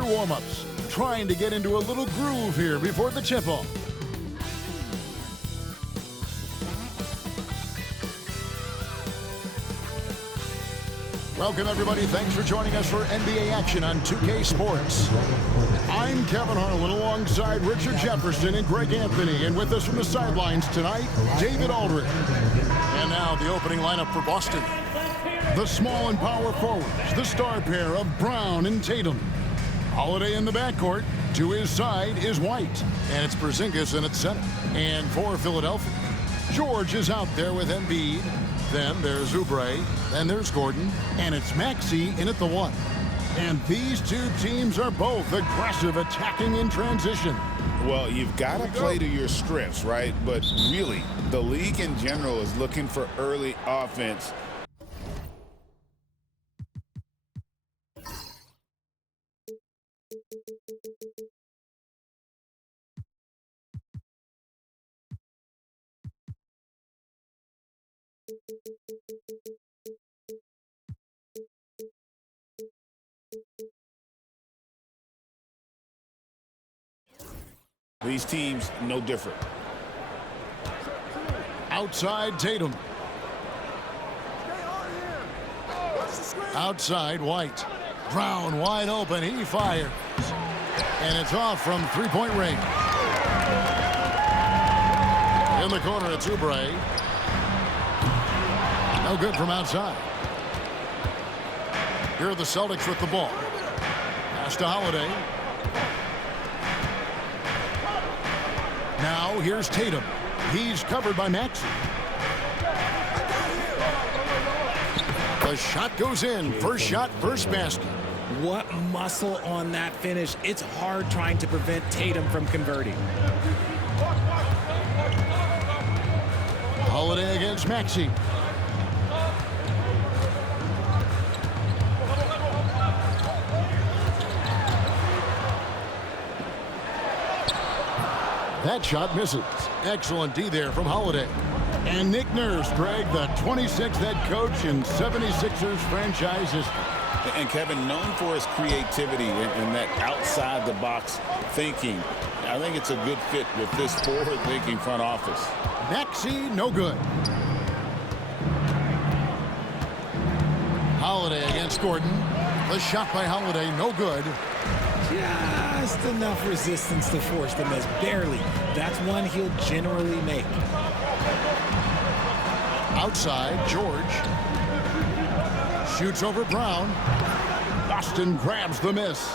through warm-ups, trying to get into a little groove here before the tip-off. Welcome, everybody. Thanks for joining us for NBA action on 2K Sports. I'm Kevin Harlan alongside Richard Jefferson and Greg Anthony. And with us from the sidelines tonight, David Aldridge. And now the opening lineup for Boston. The small and power forwards, the star pair of Brown and Tatum. Holiday in the backcourt. To his side is White. And it's Porzingis in at center. And for Philadelphia, George is out there with Embiid. Then there's Oubre, then there's Gordon, and it's Maxey in at the 1. And these two teams are both aggressive, attacking in transition. Well, you've got to play to your strengths, right? But really, the league in general is looking for early offense. These teams, no different. Outside, Tatum. Outside, White. Brown wide open. He fires. And it's off from three-point range. In the corner, it's Oubre. No good from outside. Here are the Celtics with the ball. Pass to Holiday. Now here's Tatum. He's covered by Maxey. The shot goes in. First shot, first basket. What muscle on that finish. It's hard trying to prevent Tatum from converting. Holiday against Maxey. That shot misses. Excellent D there from Holiday. And Nick Nurse, Greg, the 26th head coach in 76ers franchise history. And Kevin, known for his creativity and that outside-the-box thinking, I think it's a good fit with this forward-thinking front office. Maxey, no good. Holiday against Gordon. The shot by Holiday, no good. Just enough resistance to force the miss. Barely. That's one he'll generally make. Outside, George. Shoots over Brown. Boston grabs the miss.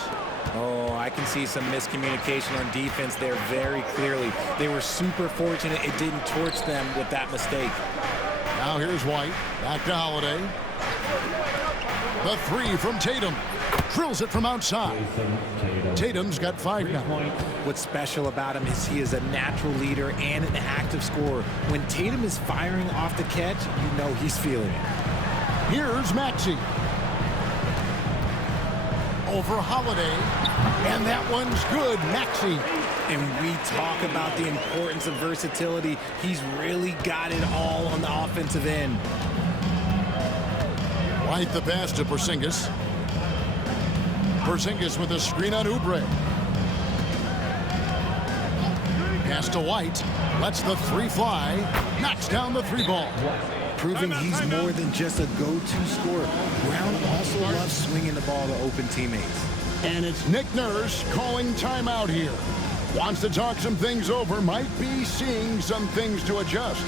Oh, I can see some miscommunication on defense there very clearly. They were super fortunate it didn't torch them with that mistake. Now here's White. Back to Holiday. The three from Tatum. Drills it from outside. Tatum's got 5 now. What's special about him is he is a natural leader and an active scorer. When Tatum is firing off the catch, you know he's feeling it. Here's Maxey. Over Holiday. And that one's good. Maxey. And we talk about the importance of versatility. He's really got it all on the offensive end. White the pass to Porzingis. Porzingis with a screen on Oubre. Pass to White. Lets the three fly. Knocks down the three ball. Proving he's more than just a go-to scorer. Brown also loves swinging the ball to open teammates. And it's Nick Nurse calling timeout here. Wants to talk some things over. Might be seeing some things to adjust.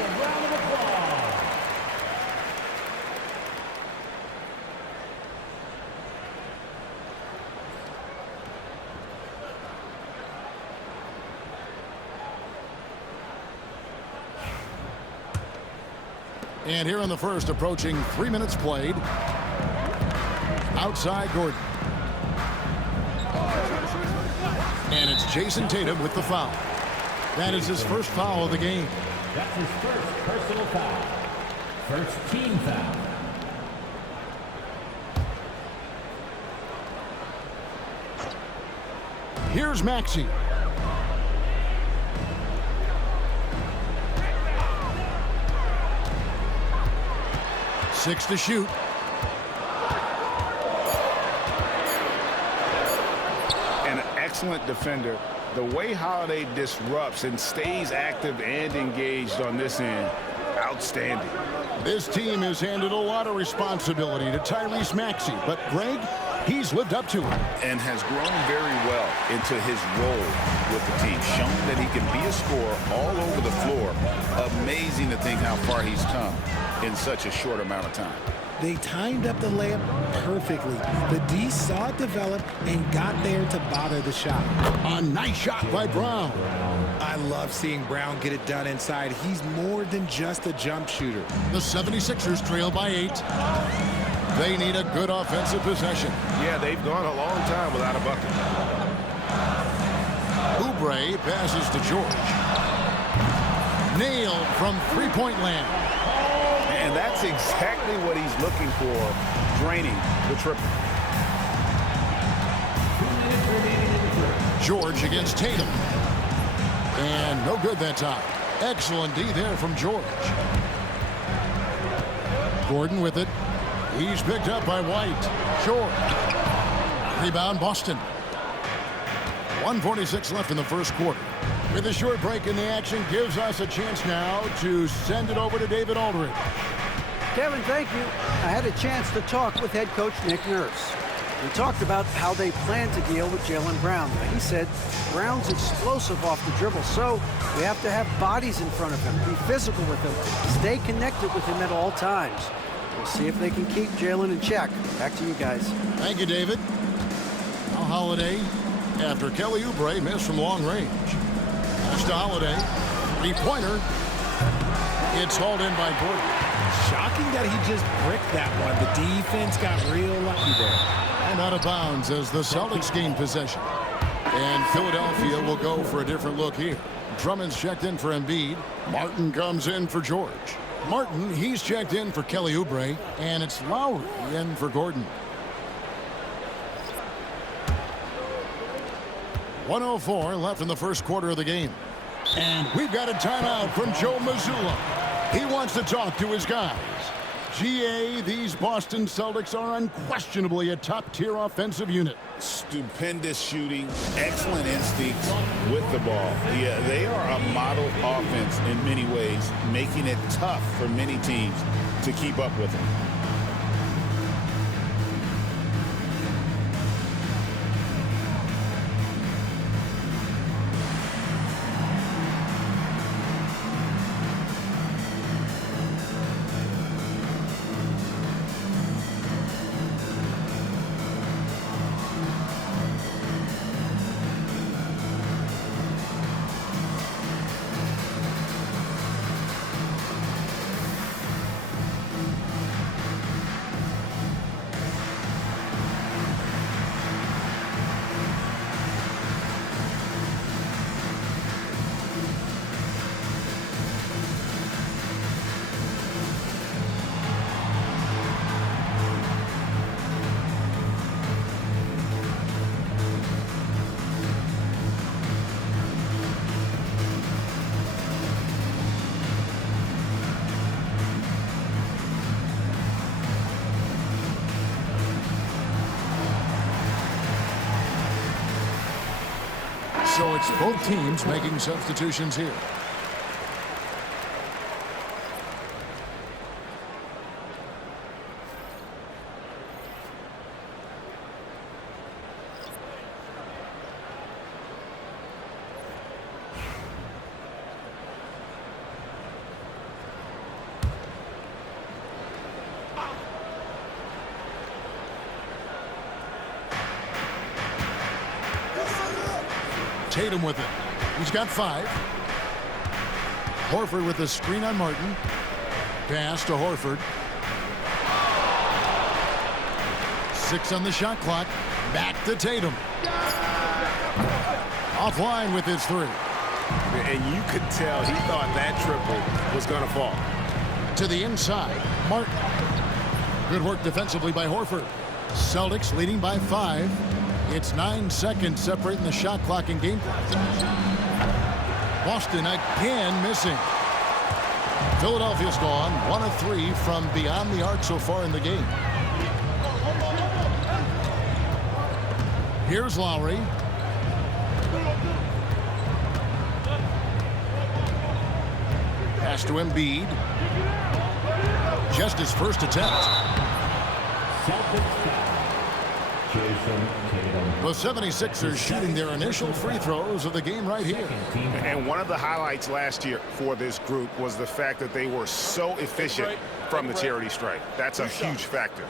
round of applause. And here in the first, approaching 3 minutes played. Outside Gordon. And it's Jason Tatum with the foul. That is his first foul of the game. That's his first personal foul. First team foul. Here's Maxey. Six to shoot. An excellent defender. The way Holiday disrupts and stays active and engaged on this end, outstanding. This team has handed a lot of responsibility to Tyrese Maxey, but Greg, he's lived up to it. And has grown very well into his role with the team, shown that he can be a scorer all over the floor. Amazing to think how far he's come in such a short amount of time. They timed up the layup perfectly. The D saw it develop and got there to bother the shot. A nice shot by Brown. I love seeing Brown get it done inside. He's more than just a jump shooter. The 76ers trail by 8. They need a good offensive possession. Yeah, they've gone a long time without a bucket. Oubre passes to George. Nailed from three-point land. And that's exactly what he's looking for, draining the triple. George against Tatum. And no good that time. Excellent D there from George. Gordon with it. He's picked up by White. Short. Rebound Boston. 1:46 left in the first quarter. With a short break in the action, gives us a chance now to send it over to David Aldridge. Kevin, thank you. I had a chance to talk with head coach Nick Nurse. We talked about how they plan to deal with Jaylen Brown. He said Brown's explosive off the dribble, so we have to have bodies in front of him, be physical with him, stay connected with him at all times. We'll see if they can keep Jaylen in check. Back to you guys. Thank you, David. Now Holiday, after Kelly Oubre missed from long range. Pass to Holiday. Three-pointer. It's hauled in by Gordon. Shocking that he just bricked that one. The defense got real lucky there. And out of bounds as the Celtics gain possession. And Philadelphia will go for a different look here. Drummond's checked in for Embiid. Martin comes in for George. Martin, he's checked in for Kelly Oubre. And it's Lowry in for Gordon. 1:04 left in the first quarter of the game. And we've got a timeout from Joe Mazzulla. He wants to talk to his guys. GA, these Boston Celtics are unquestionably a top-tier offensive unit. Stupendous shooting, excellent instincts with the ball. Yeah, they are a model offense in many ways, making it tough for many teams to keep up with them. So it's both teams making substitutions here. Tatum with it. He's got 5. Horford with the screen on Martin. Pass to Horford. 6 on the shot clock. Back to Tatum. Offline with his 3. And you could tell he thought that triple was going to fall. To the inside, Martin. Good work defensively by Horford. Celtics leading by 5. It's 9 seconds separating the shot clock and game clock. Boston again missing. Philadelphia's gone 1 of 3 from beyond the arc so far in the game. Here's Lowry. Pass to Embiid. Just his first attempt. Celtics foul. Jason Tatum. The 76ers shooting their initial free throws of the game right here. And one of the highlights last year for this group was the fact that they were so efficient from the charity stripe. That's a huge factor.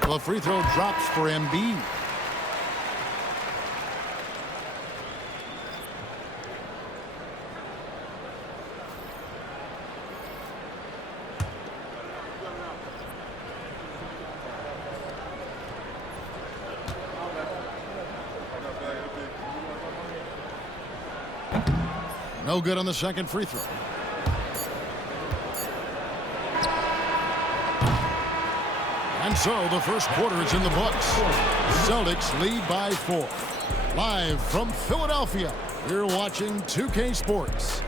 The free throw drops for Embiid. No good on the second free throw. And so the first quarter is in the books. Celtics lead by 4. Live from Philadelphia, you're watching 2K Sports.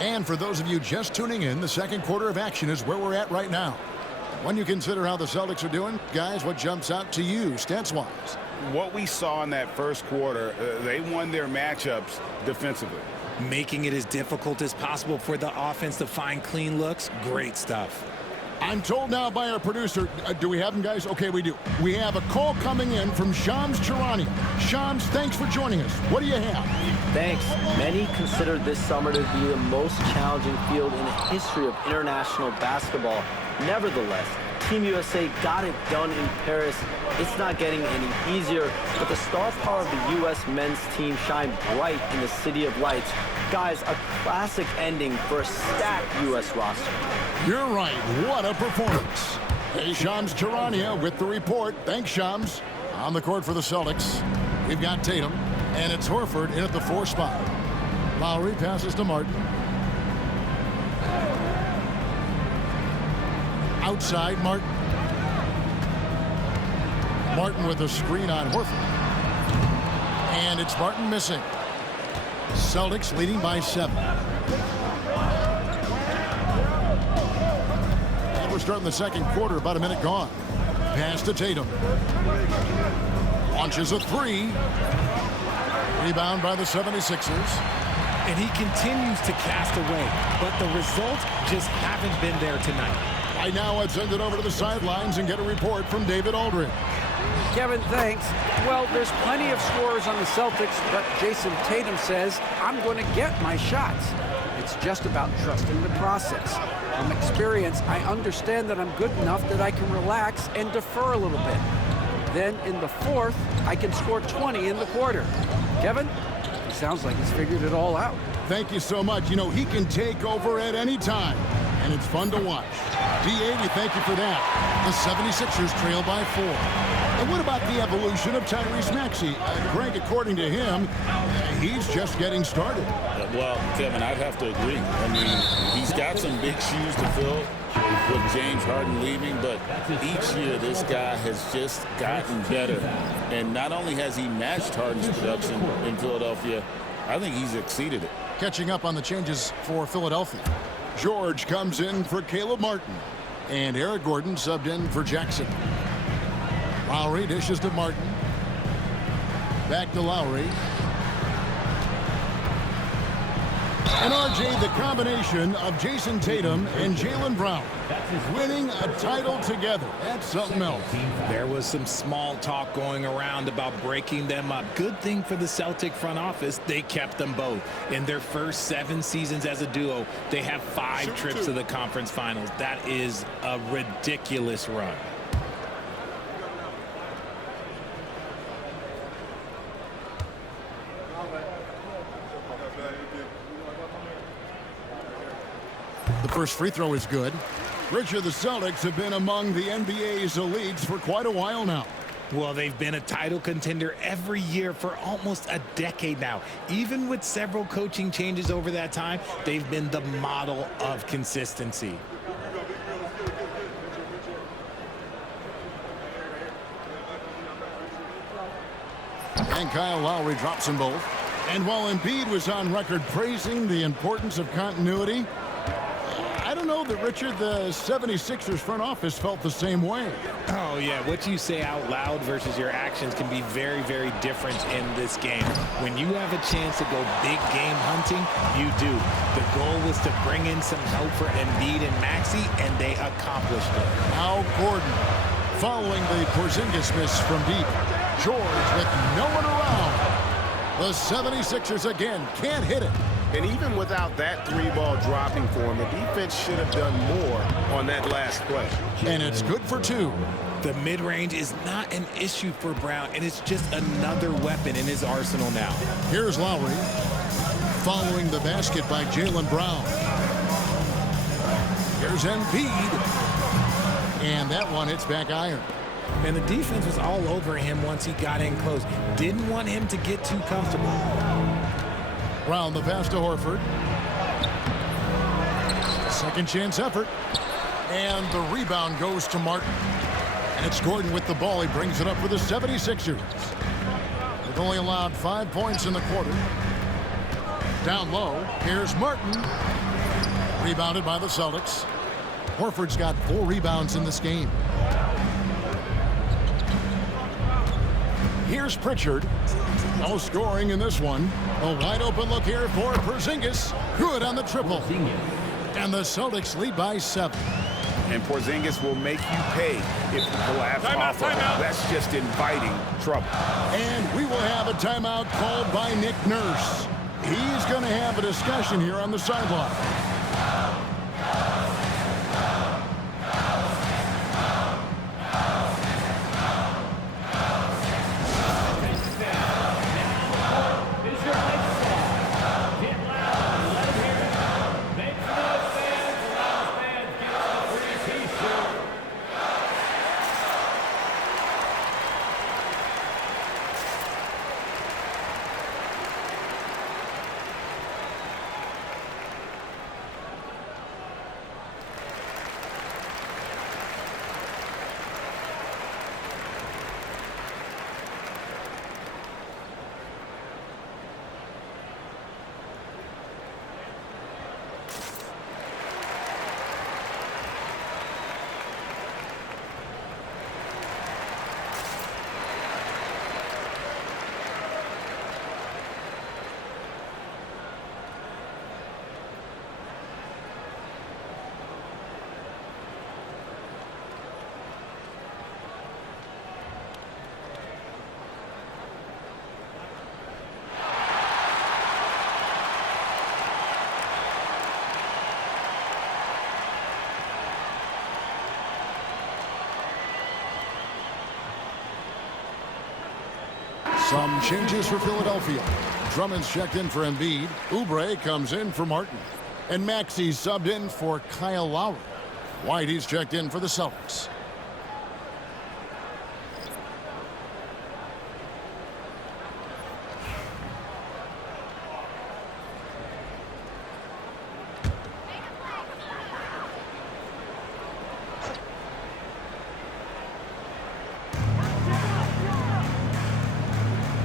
And for those of you just tuning in, the second quarter of action is where we're at right now. When you consider how the Celtics are doing, guys, what jumps out to you stats-wise? What we saw in that first quarter, they won their matchups defensively. Making it as difficult as possible for the offense to find clean looks. Great stuff. I'm told now by our producer, do we have him, guys? Okay, we do. We have a call coming in from Shams Charania. Shams, thanks for joining us. What do you have? Thanks. Many consider this summer to be the most challenging field in the history of international basketball. Nevertheless, Team USA got it done in Paris. It's not getting any easier, but the star power of the U.S. men's team shined bright in the City of Lights. Guys, a classic ending for a stacked U.S. roster. You're right. What a performance. Hey, Shams Charania with the report. Thanks, Shams. On the court for the Celtics, we've got Tatum, and it's Horford in at the 4 spot. Lowry passes to Martin. Outside, Martin. Martin with a screen on Horford. And it's Martin missing. Celtics leading by 7. And we're starting the second quarter, about a minute gone. Pass to Tatum. Launches a 3. Rebound by the 76ers. And he continues to cast away, but the results just haven't been there tonight. Right now, I'd send it over to the sidelines and get a report from David Aldridge. Kevin, thanks. Well, there's plenty of scorers on the Celtics, but Jason Tatum says, I'm going to get my shots. It's just about trusting the process. From experience, I understand that I'm good enough that I can relax and defer a little bit. Then in the fourth, I can score 20 in the quarter. Kevin, he sounds like he's figured it all out. Thank you so much. You know, he can take over at any time, and it's fun to watch. D80, thank you for that. The 76ers trail by 4. And what about the evolution of Tyrese Maxey? Greg, according to him, he's just getting started. Well, Kevin, I'd have to agree. I mean, he's got some big shoes to fill with James Harden leaving, but each year this guy has just gotten better. And not only has he matched Harden's production in Philadelphia, I think he's exceeded it. Catching up on the changes for Philadelphia. George comes in for Caleb Martin, and Eric Gordon subbed in for Jackson. Lowry dishes to Martin. Back to Lowry. And RJ, the combination of Jason Tatum and Jaylen Brown winning a title together. That's something else. There was some small talk going around about breaking them up. Good thing for the Celtic front office, they kept them both. In their first 7 seasons as a duo, they have 5 trips to the conference finals. That is a ridiculous run. The first free throw is good. Richard, the Celtics have been among the NBA's elites for quite a while now. Well, they've been a title contender every year for almost a decade now. Even with several coaching changes over that time, they've been the model of consistency. And Kyle Lowry drops them both. And while Embiid was on record praising the importance of continuity, I don't know that, Richard, the 76ers front office felt the same way. Oh, yeah. What you say out loud versus your actions can be very, very different in this game. When you have a chance to go big game hunting, you do. The goal was to bring in some help for Embiid and Maxey, and they accomplished it. Now Gordon, following the Porzingis miss from deep. George with no one around. The 76ers again can't hit it. And even without that 3-ball dropping for him, the defense should have done more on that last play. And it's good for 2. The mid-range is not an issue for Brown, and it's just another weapon in his arsenal now. Here's Lowry, following the basket by Jaylen Brown. Here's Embiid. And that one hits back iron. And the defense was all over him once he got in close. Didn't want him to get too comfortable. Brown the pass to Horford. Second chance effort. And the rebound goes to Martin. And it's Gordon with the ball. He brings it up for the 76ers. They've only allowed 5 points in the quarter. Down low, here's Martin. Rebounded by the Celtics. Horford's got 4 rebounds in this game. Here's Pritchard. No scoring in this one. A wide open look here for Porzingis. Good on the triple. And the Celtics lead by 7. And Porzingis will make you pay if you collapse off of him. That's just inviting trouble. And we will have a timeout called by Nick Nurse. He's going to have a discussion here on the sideline. Some changes for Philadelphia. Drummond's checked in for Embiid. Oubre comes in for Martin. And Maxey's subbed in for Kyle Lowry. Whitey's checked in for the Celtics.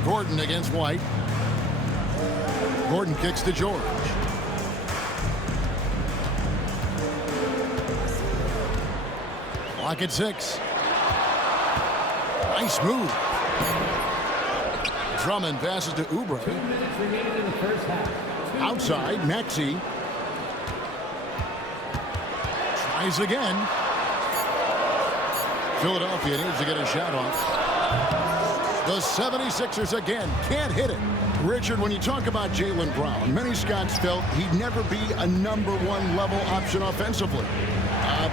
Gordon against White. Gordon kicks to George. Clock at 6. Nice move. Drummond passes to Oubre. 2 minutes remaining in the first half. Outside, Maxey. Tries again. Philadelphia needs to get a shot off. The 76ers again can't hit it. Richard, when you talk about Jaylen Brown, many Scots felt he'd never be a #1 level option offensively.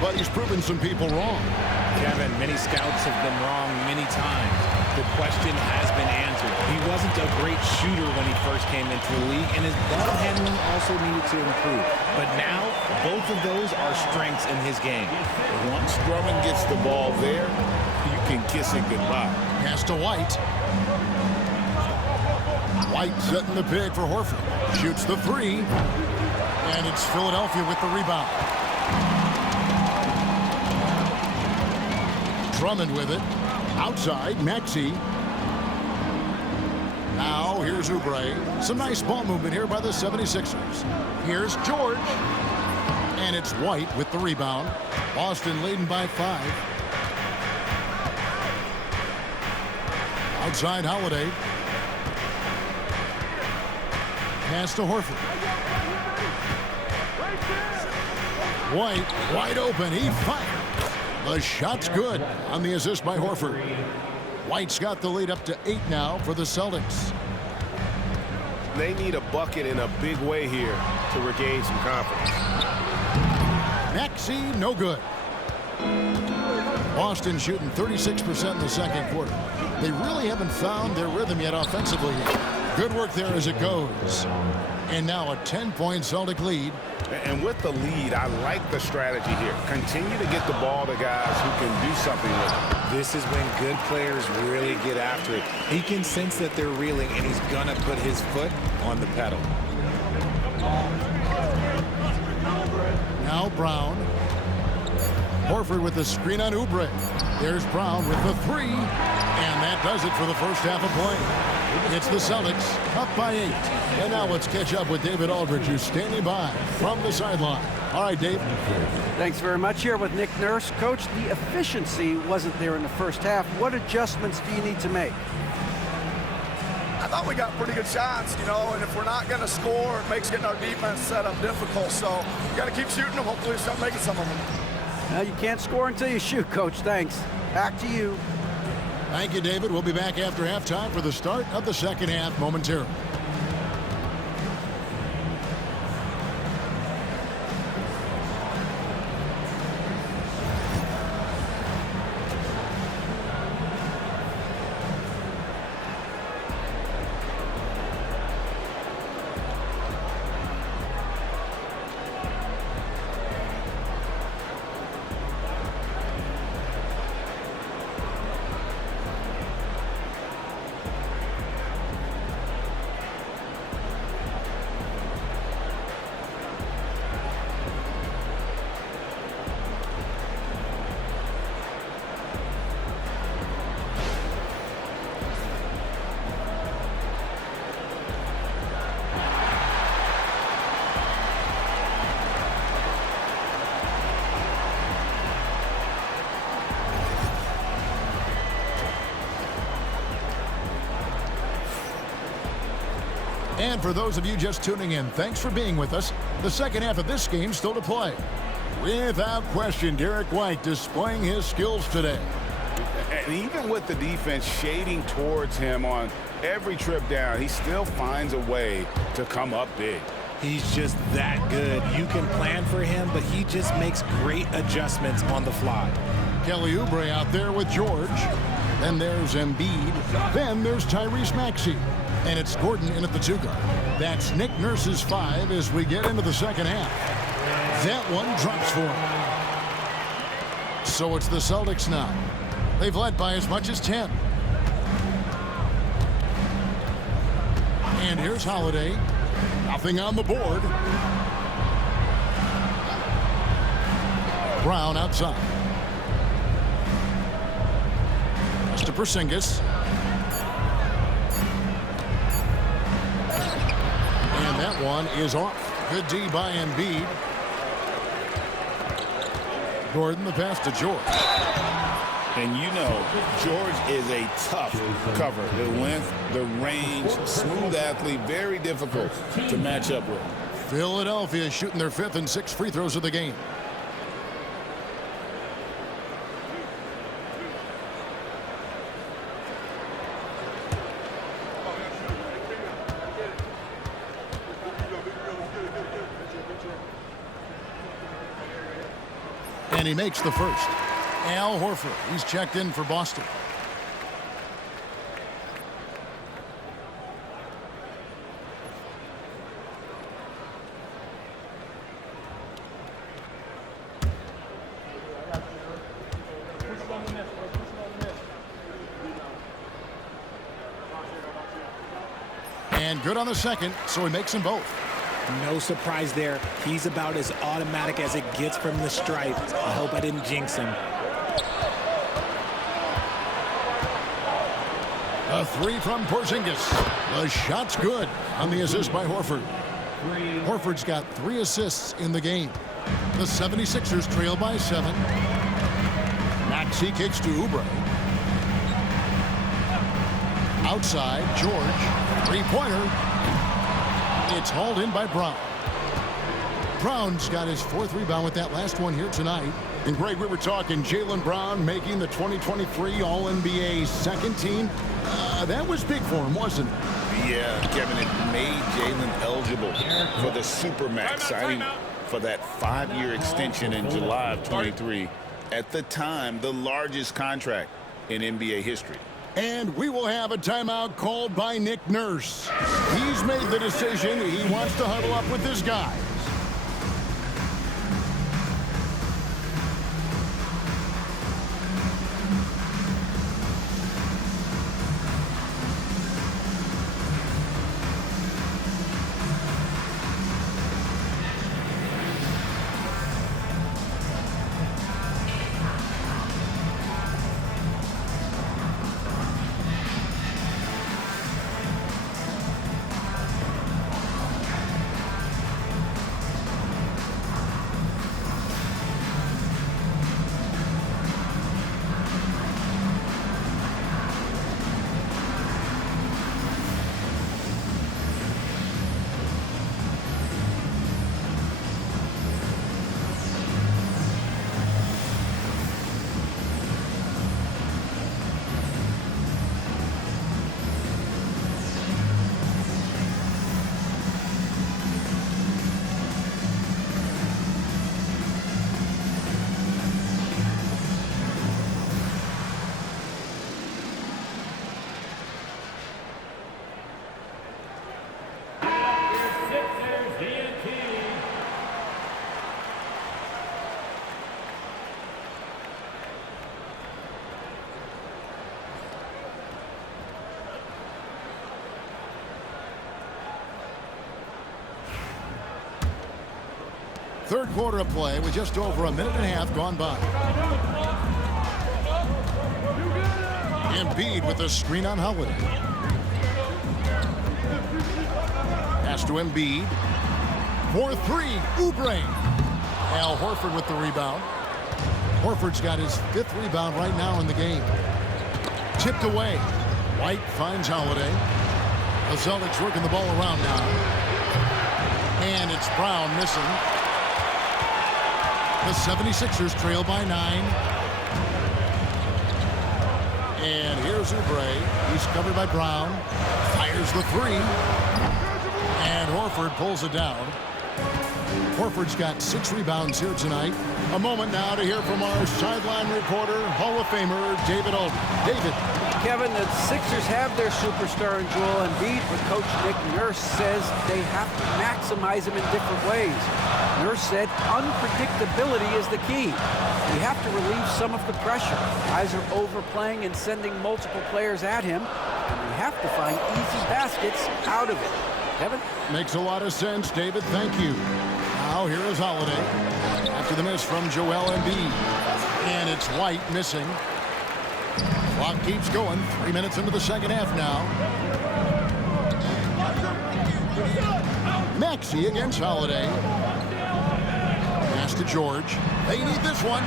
But he's proven some people wrong. Kevin, many scouts have been wrong many times. The question has been answered. He wasn't a great shooter when he first came into the league, and his ball handling also needed to improve. But now, both of those are strengths in his game. Once Drummond gets the ball there, you can kiss it goodbye. Pass to White. White setting the pick for Horford. Shoots the three. And it's Philadelphia with the rebound. Drummond with it. Outside, Maxey. Now, here's Oubre. Some nice ball movement here by the 76ers. Here's George. And it's White with the rebound. Boston leading by 5. Outside, Holiday. Pass to Horford. White, wide open. He fired. The shot's good on the assist by Horford. White's got the lead up to 8 now for the Celtics. They need a bucket in a big way here to regain some confidence. Maxey, no good. Boston shooting 36% in the second quarter. They really haven't found their rhythm yet offensively. Good work there as it goes. And now a 10-point Celtic lead. And with the lead, I like the strategy here. Continue to get the ball to guys who can do something with it. This is when good players really get after it. He can sense that they're reeling, and he's going to put his foot on the pedal. Now Brown. Horford with the screen on Oubre. There's Brown with the three. And that does it for the first half of play. It's the Celtics up by 8. And now let's catch up with David Aldridge, who's standing by from the sideline. All right, Dave. Thanks very much. Here with Nick Nurse. Coach, the efficiency wasn't there in the first half. What adjustments do you need to make? I thought we got pretty good shots, and if we're not going to score, it makes getting our defense set up difficult. So you got to keep shooting them. Hopefully we start making some of them. Well, you can't score until you shoot, Coach. Thanks. Back to you. Thank you, David. We'll be back after halftime for the start of the second half momentarily. And for those of you just tuning in, thanks for being with us. The second half of this game still to play. Without question, Derek White displaying his skills today. And even with the defense shading towards him on every trip down, he still finds a way to come up big. He's just that good. You can plan for him, but he just makes great adjustments on the fly. Kelly Oubre out there with George. Then there's Embiid. Then there's Tyrese Maxey. And it's Gordon in at the 2 guard. That's Nick Nurse's 5 as we get into the second half. That one drops for him. So it's the Celtics now. They've led by as much as 10. And here's Holiday. Nothing on the board. Brown outside. Pass to Porzingis. And that one is off. Good D by Embiid. Gordon, the pass to George. And you know, George is a tough cover. The length, the range, smooth athlete, very difficult to match up with. Philadelphia shooting their 5th and 6th free throws of the game. And he makes the first. Al Horford, he's checked in for Boston. And good on the second, so he makes them both. No surprise there. He's about as automatic as it gets from the stripe. I hope I didn't jinx him. A three from Porzingis. The shot's good on the assist by Horford. Horford's got 3 assists in the game. The 76ers trail by 7. Maxey kicks to Oubre. Outside, George. Three-pointer. It's hauled in by Brown. Brown's got his 4th rebound with that last one here tonight. And Greg, we were talking Jaylen Brown making the 2023 All-NBA second team. That was big for him, wasn't it? Yeah, Kevin, it made Jaylen eligible for the Supermax, signing for that 5-year extension in July of 23. At the time, the largest contract in NBA history. And we will have a timeout called by Nick Nurse. He's made the decision. He wants to huddle up with his guys. Third quarter of play with just over a minute and a half gone by. Embiid with the screen on Holiday. Pass to Embiid. For 3, Oubre. Al Horford with the rebound. Horford's got his 5th rebound right now in the game. Tipped away. White finds Holiday. The Celtics working the ball around now. And it's Brown missing. The 76ers trail by 9. And here's Oubre. He's covered by Brown. Fires the 3. And Horford pulls it down. Horford's got 6 rebounds here tonight. A moment now to hear from our sideline reporter, Hall of Famer David Aldridge. David. Kevin, the Sixers have their superstar in Joel Embiid, but Coach Nick Nurse says they have to maximize him in different ways. Nurse said unpredictability is the key. We have to relieve some of the pressure. Guys are overplaying and sending multiple players at him, and we have to find easy baskets out of it. Kevin? Makes a lot of sense, David. Thank you. Now here is Holiday after the miss from Joel Embiid. And it's White missing. Clock keeps going. 3 minutes into the second half now. Maxey against Holiday. Pass to George. They need this one.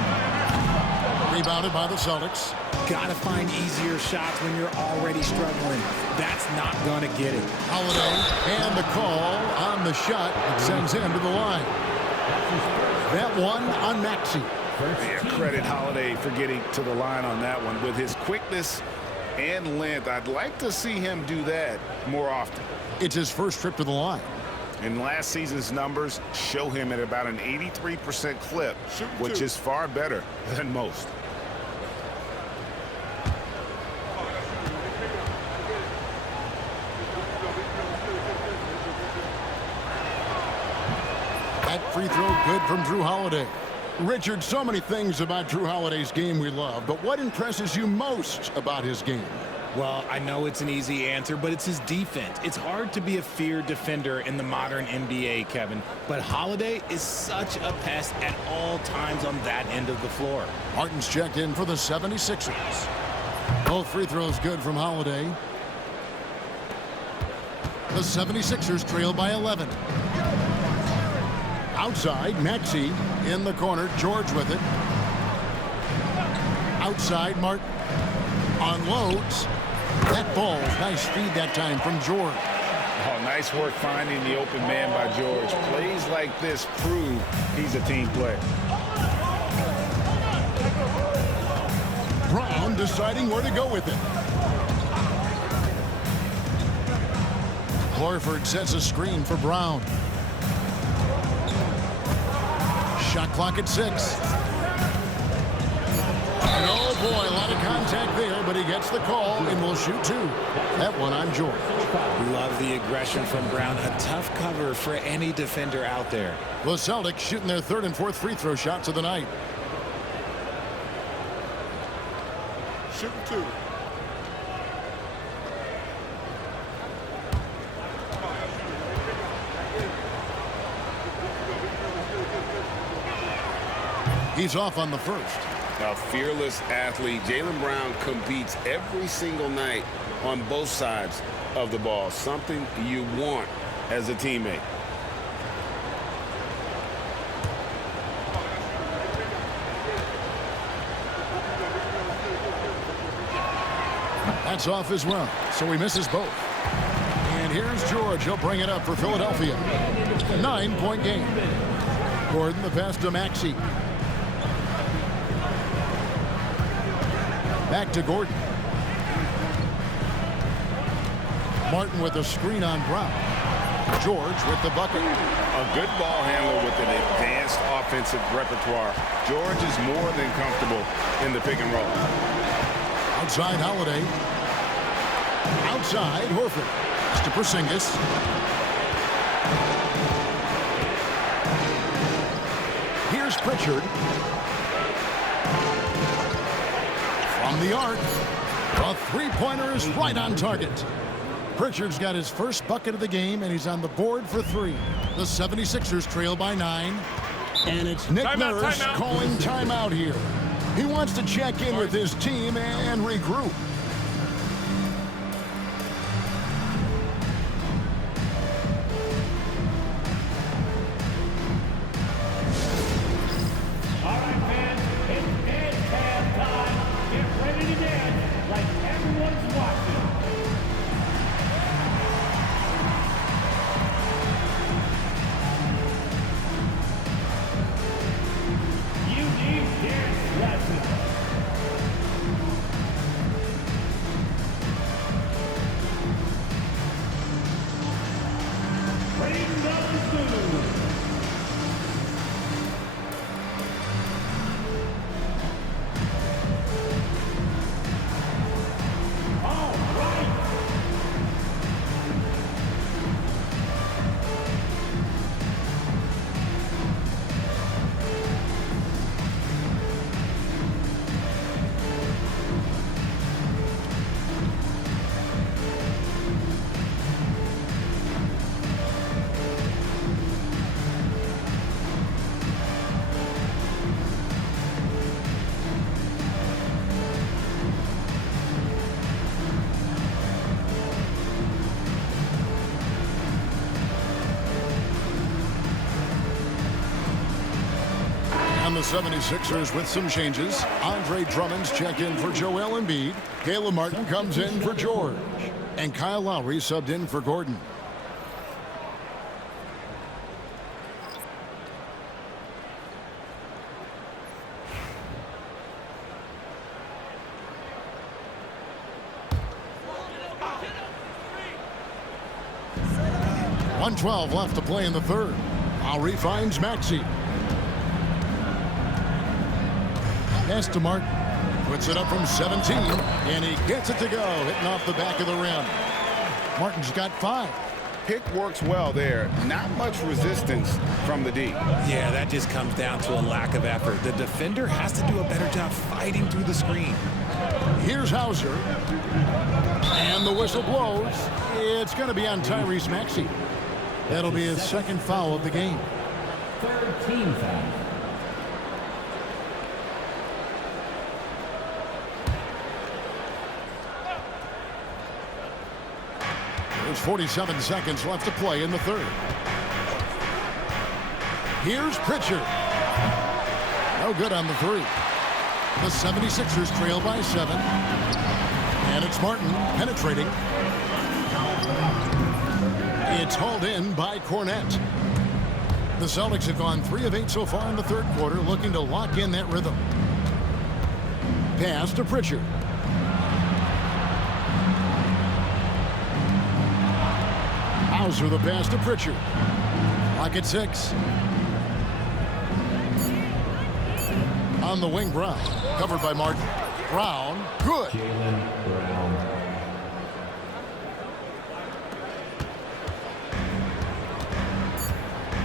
Rebounded by the Celtics. Gotta find easier shots when you're already struggling. That's not gonna get it. Holiday, and the call on the shot that sends him to the line. That one on Maxey. Yeah, credit Holiday for getting to the line on that one. With his quickness and length, I'd like to see him do that more often. It's his first trip to the line. And last season's numbers show him at about an 83% clip, which is far better than most. That free throw good from Drew Holiday. Richard, so many things about Drew Holiday's game we love, but what impresses you most about his game? Well, I know it's an easy answer, but it's his defense. It's hard to be a feared defender in the modern NBA, Kevin. But Holiday is such a pest at all times on that end of the floor. Martin's checked in for the 76ers. Both free throws good from Holiday. The 76ers trail by 11. Outside, Maxey in the corner. George with it. Outside, Martin unloads. That ball, nice feed that time from George. Oh, nice work finding the open man by George. Plays like this prove he's a team player. Brown deciding where to go with it. Horford sets a screen for Brown. Shot clock at 6. And oh boy, a lot of contact there, but he gets the call and will shoot 2. That one on George. Love the aggression from Brown. A tough cover for any defender out there. The Celtics shooting their 3rd and 4th free throw shots of the night. Shooting 2. He's off on the first. A fearless athlete. Jaylen Brown competes every single night on both sides of the ball. Something you want as a teammate. That's off as well, so he misses both. And here's George. He'll bring it up for Philadelphia. 9-point game. Gordon the pass to Maxey. Back to Gordon. Martin with a screen on Brown. George with the bucket. A good ball handler with an advanced offensive repertoire. George is more than comfortable in the pick and roll. Outside Holiday. Outside Horford. It's to Porzingis. Here's Pritchard. From the arc. A three-pointer is right on target. Pritchard's got his first bucket of the game, and he's on the board for 3. The 76ers trail by 9. And it's Nick Nurse calling timeout here. He wants to check in with his team and regroup. All right, fans, it's dance time. Get ready to dance like everyone's watching. You need dance lessons. And the 76ers with some changes. Andre Drummond's checked in for Joel Embiid. Caleb Martin comes in for George. And Kyle Lowry subbed in for Gordon. .112 left to play in the third. Lowry finds Maxey. Pass to Martin. Puts it up from 17, and he gets it to go, hitting off the back of the rim. Martin's got 5. Pick works well there. Not much resistance from the D. Yeah, that just comes down to a lack of effort. The defender has to do a better job fighting through the screen. Here's Hauser. And the whistle blows. It's going to be on Tyrese Maxey. That'll be his second foul of the game. Third team foul. There's 47 seconds left to play in the third. Here's Pritchard. No good on the three. The 76ers trail by 7. And it's Martin penetrating. It's hauled in by Cornette. The Celtics have gone 3 of 8 so far in the third quarter, looking to lock in that rhythm. Pass to Pritchard. Hauser the pass to Pritchard. Lock at 6. On the wing, Brown. Covered by Martin. Brown, good. Jaylen Brown.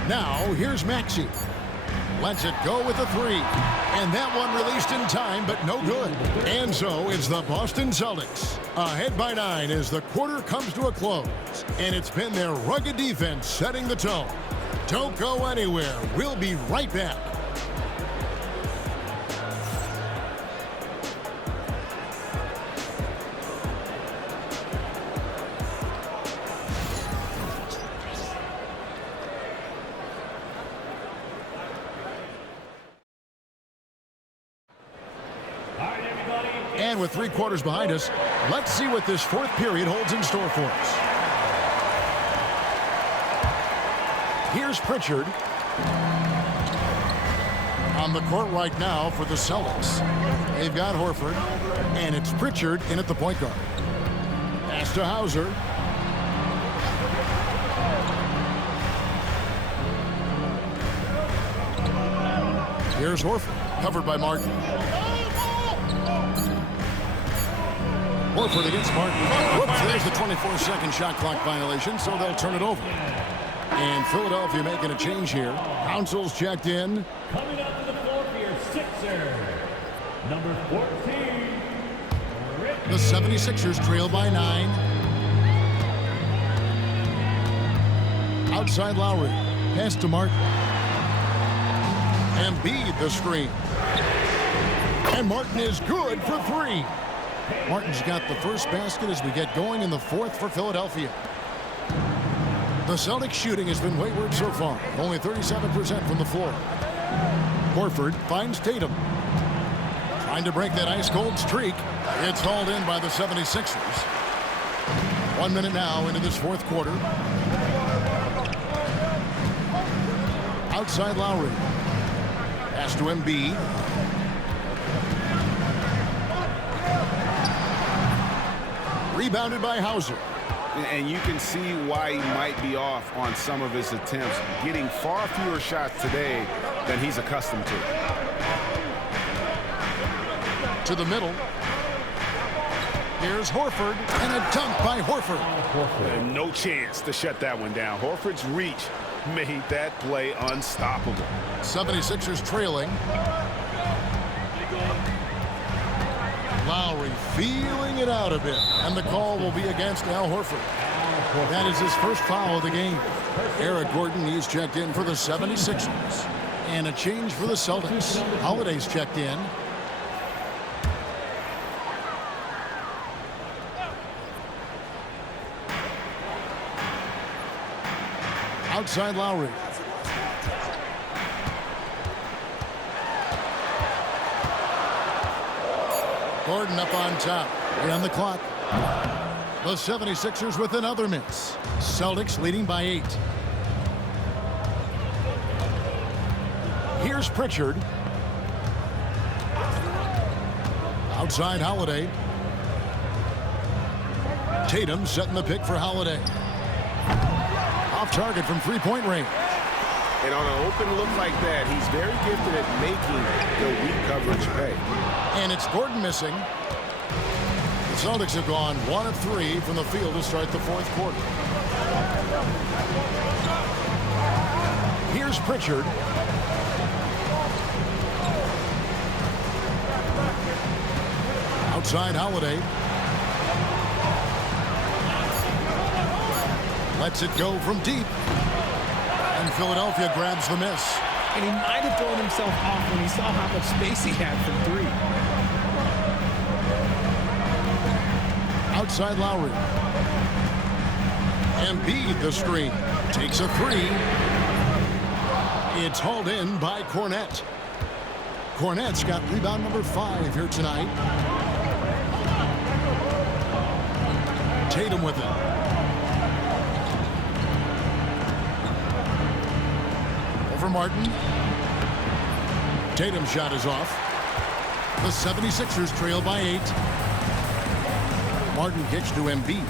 Now, here's Maxey. Lets it go with a 3. And that one released in time, but no good. And so it's the Boston Celtics. Ahead by 9 as the quarter comes to a close. And it's been their rugged defense setting the tone. Don't go anywhere. We'll be right back. And with 3 quarters behind us, let's see what this fourth period holds in store for us. Here's Pritchard. On the court right now for the Celtics. They've got Horford, and it's Pritchard in at the point guard. Pass to Hauser. Here's Horford, covered by Martin. Horford against Martin. Whoops, there's the 24-second shot clock violation, so they'll turn it over. And Philadelphia making a change here. Council's checked in. Coming up to the floor for your Sixer, number 14. The 76ers trail by 9. Outside Lowry. Pass to Martin. Embiid the screen. And Martin is good for 3. Martin's got the first basket as we get going in the fourth for Philadelphia. The Celtics shooting has been wayward so far. Only 37% from the floor. Horford finds Tatum. Trying to break that ice-cold streak. It's hauled in by the 76ers. 1 minute now into this fourth quarter. Outside Lowry. Pass to Embiid. Rebounded by Hauser. And you can see why he might be off on some of his attempts, getting far fewer shots today than he's accustomed to. To the middle. Here's Horford, and a dunk by Horford. And no chance to shut that one down. Horford's reach made that play unstoppable. 76ers trailing. Lowry feeling it out a bit, and the call will be against Al Horford. That is his first foul of the game. Eric Gordon, he's checked in for the 76ers. And a change for the Celtics. Holiday's checked in. Outside Lowry. Gordon up on top. 3 on the clock. The 76ers with another miss. Celtics leading by 8. Here's Pritchard. Outside Holiday. Tatum setting the pick for Holiday. Off target from three-point range. And on an open look like that, he's very gifted at making the weak coverage pay. And it's Gordon missing. The Celtics have gone 1 of 3 from the field to start the fourth quarter. Here's Pritchard. Outside Holiday. Lets it go from deep. And Philadelphia grabs the miss. And he might have thrown himself off when he saw how much space he had from 3. Outside Lowry. Embiid the screen. Takes a 3. It's hauled in by Cornette. Cornette's got rebound number 5 here tonight. Tatum with it. Over Martin. Tatum's shot is off. The 76ers trail by 8. Martin kicks to Embiid.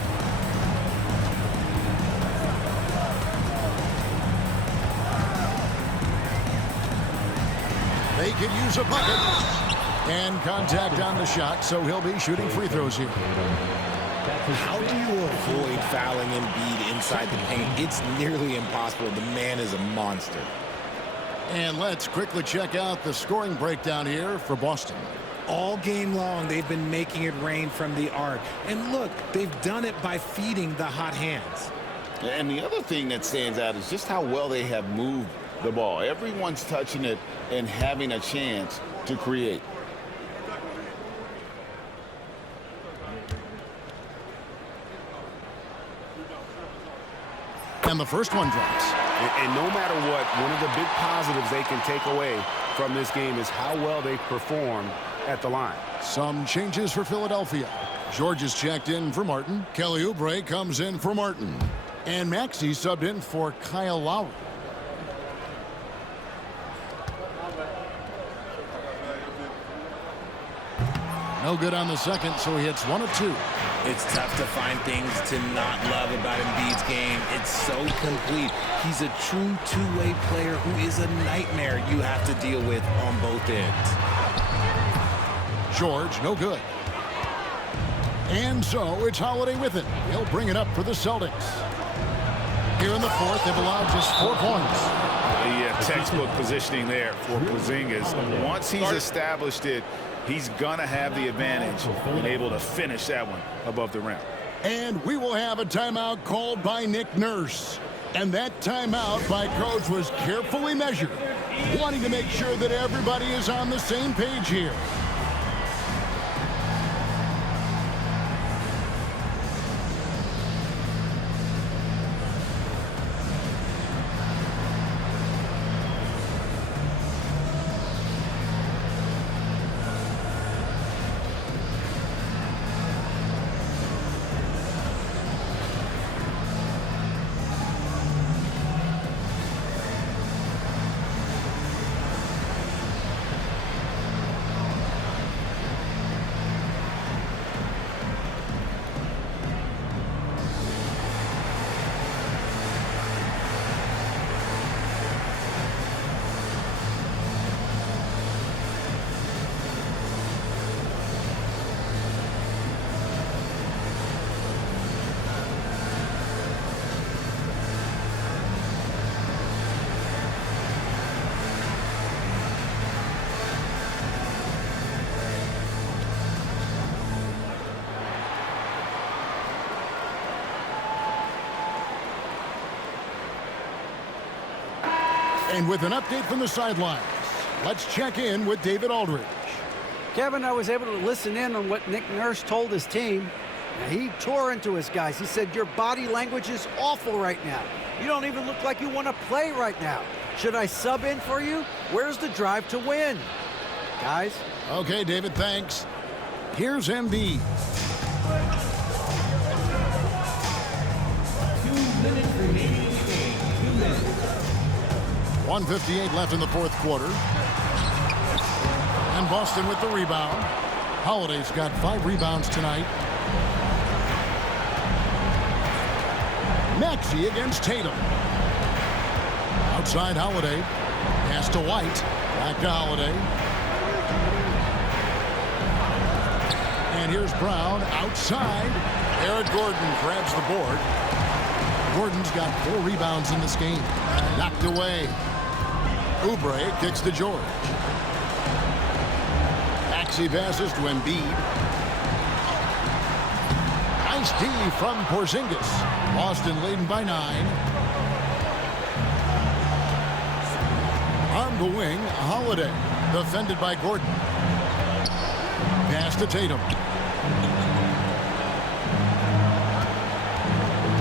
They could use a bucket. And contact on the shot, so he'll be shooting free throws here. How do you avoid fouling Embiid inside the paint? It's nearly impossible. The man is a monster. And let's quickly check out the scoring breakdown here for Boston. All game long, they've been making it rain from the arc. And look, they've done it by feeding the hot hands. And the other thing that stands out is just how well they have moved the ball. Everyone's touching it and having a chance to create. And the first one drops. And no matter what, one of the big positives they can take away from this game is how well they performed at the line. Some changes for Philadelphia. George is checked in for Martin. Kelly Oubre comes in for Martin. And Maxey subbed in for Kyle Lowry. No good on the second, so he hits 1 of 2. It's tough to find things to not love about Embiid's game. It's so complete. He's a true two-way player who is a nightmare you have to deal with on both ends. George, no good. And so it's Holiday with it. He'll bring it up for the Celtics. Here in the fourth, they've allowed just 4 points. Yeah, textbook positioning there for Porzingis. Once he's established it, he's going to have the advantage and able to finish that one above the rim. And we will have a timeout called by Nick Nurse. And that timeout by Coach was carefully measured, wanting to make sure that everybody is on the same page here. And with an update from the sidelines, let's check in with David Aldridge. Kevin, I was able to listen in on what Nick Nurse told his team. He tore into his guys. He said, your body language is awful right now. You don't even look like you want to play right now. Should I sub in for you? Where's the drive to win? Guys? Okay, David, thanks. Here's Embiid. 2 minutes remaining in the game. 2 minutes. 1:58 left in the fourth quarter. And Boston with the rebound. Holiday's got 5 rebounds tonight. Maxey against Tatum. Outside Holiday. Pass to White. Back to Holiday. And here's Brown outside. Eric Gordon grabs the board. Gordon's got 4 rebounds in this game. Knocked away. Oubre kicks to George. Maxey passes to Embiid. Nice D from Porzingis. Boston leading by 9. On the wing, Holiday. Defended by Gordon. Pass to Tatum.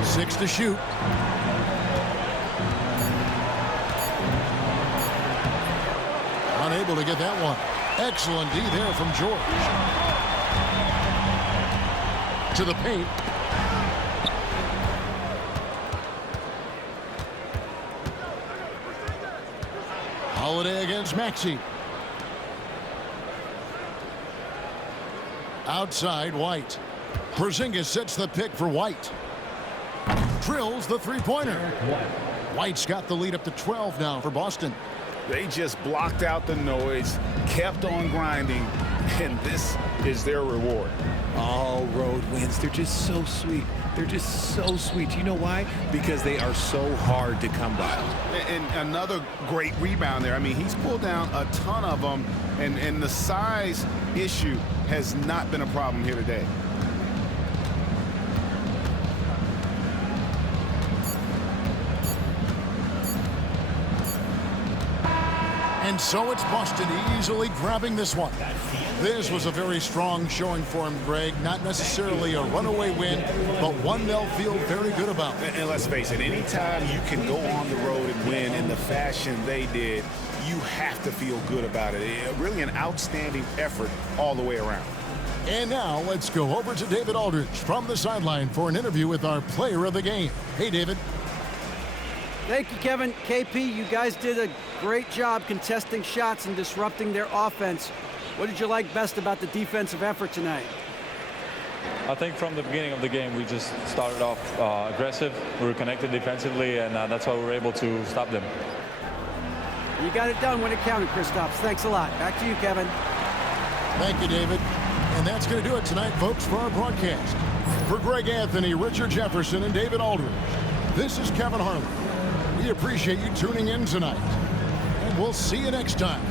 6 to shoot. Unable to get that one. Excellent D there from George. To the paint. Holiday against Maxey. Outside White. Porzingis sets the pick for White. Drills the three-pointer. White's got the lead up to 12 now for Boston. They just blocked out the noise, kept on grinding, and this is their reward. All road wins. They're just so sweet. They're just so sweet. You know why? Because they are so hard to come by. And another great rebound there. I mean, he's pulled down a ton of them, and the size issue has not been a problem here today. And so it's Boston easily grabbing this one. This was a very strong showing for him, Greg. Not necessarily a runaway win, but one they'll feel very good about. And let's face it, anytime you can go on the road and win in the fashion they did, you have to feel good about it. Really an outstanding effort all the way around. And now let's go over to David Aldridge from the sideline for an interview with our player of the game. Hey, David. Thank you, Kevin. KP, you guys did a great job contesting shots and disrupting their offense. What did you like best about the defensive effort tonight? I think from the beginning of the game, we just started off aggressive. We were connected defensively, and that's why we were able to stop them. You got it done when it counted, Kristaps. Thanks a lot. Back to you, Kevin. Thank you, David. And that's going to do it tonight, folks, for our broadcast. For Greg Anthony, Richard Jefferson, and David Aldridge, this is Kevin Harlan. We appreciate you tuning in tonight, and we'll see you next time.